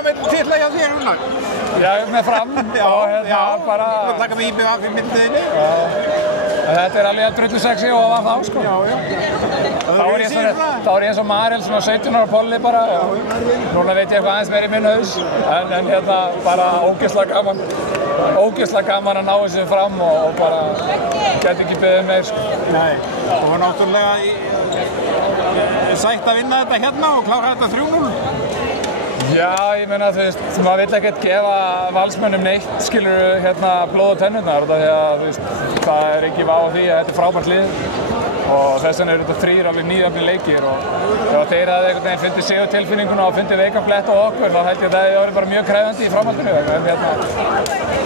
á milli titla hjá þér núna? Já, með Fram og bara... Þú taka með IBVF í myndinni. Þetta alveg drullu sexy og það var þá, sko. Þá er ég eins og Marel, svona 17 ára polli bara. Núna veit ég eitthvað aðeins meira í minn haus. En bara ógeðslega gaman. Ógeðslega gaman að ná þessu Fram og bara geti ekki beðið meir, sko. Nei, og náttúrulega sætt að vinna þetta hérna og klára þetta 3-0. Já, ég meina, þú veist, maður vill ekkert gefa Valsmönnum neitt, skilur, blóð og tennurnar, því að, þú veist, það er ekki vá á því að þetta er frábært lið og þess vegna eru þetta 3 alveg nýjafnir leikir og ef þeir hafði einhvern veginn fundið sigurtilfinninguna og fundið veikablett á okkur, þá held ég að það hefði verið bara mjög krefjandi í framhaldinu,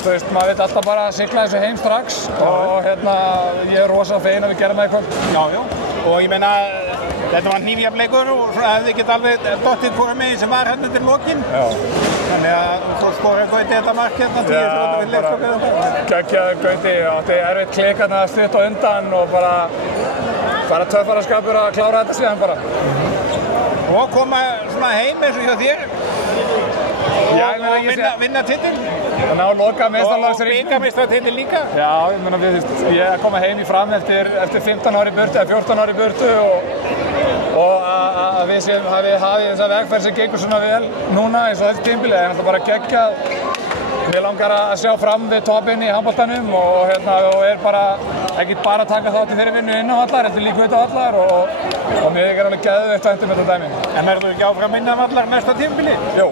þú veist, maður vill alltaf bara sigla þessu heim strax og ég er rosa feginn að við gerum eitthvað. Já, og ég meina, þetta var hnífjafleikur og hefði ekki alveg dottið hvora meginn sem var hérna til lokin. Þannig að þú skorar Gauti þetta mark hérna 10 þróttu við leikskapið. Geggjaður Gauti, átti erfitt klik hérna stutt á undan og bara töffaraskapur að klára þetta síðan bara. Og koma svona heim eins og hjá þér og vinna titil. Og ná loka meistaralagsriðil. Og bikarmeistaratitil líka. Já, ég meina ég kom heim í Fram eftir 15 ári í burtu eða 14 ári í burtu og að við hafið þessa vegferð sem gengur svona vel núna eins og þessi tímabili er náttúrulega bara geggjað. Mér langar að sjá Fram við toppinn í handboltanum og er bara ekki bara að taka þátt í þeirri vinnu inn á vallar, heldur líka út á vallar og mér er alveg geðveikt væntum þetta dæmi. En verður þú ekki áfram innan vallar næsta tímabili? Jú.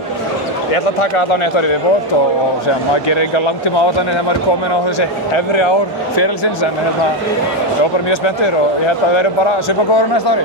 Ég ætla að taka allan eitt ári viðbót og sem maður gerir engar langtíma áætlanir þegar maður er komin á þessi efri ár ferilsins en ég var bara mjög spenntur og ég held að við verðum bara svipað góður næsta ári.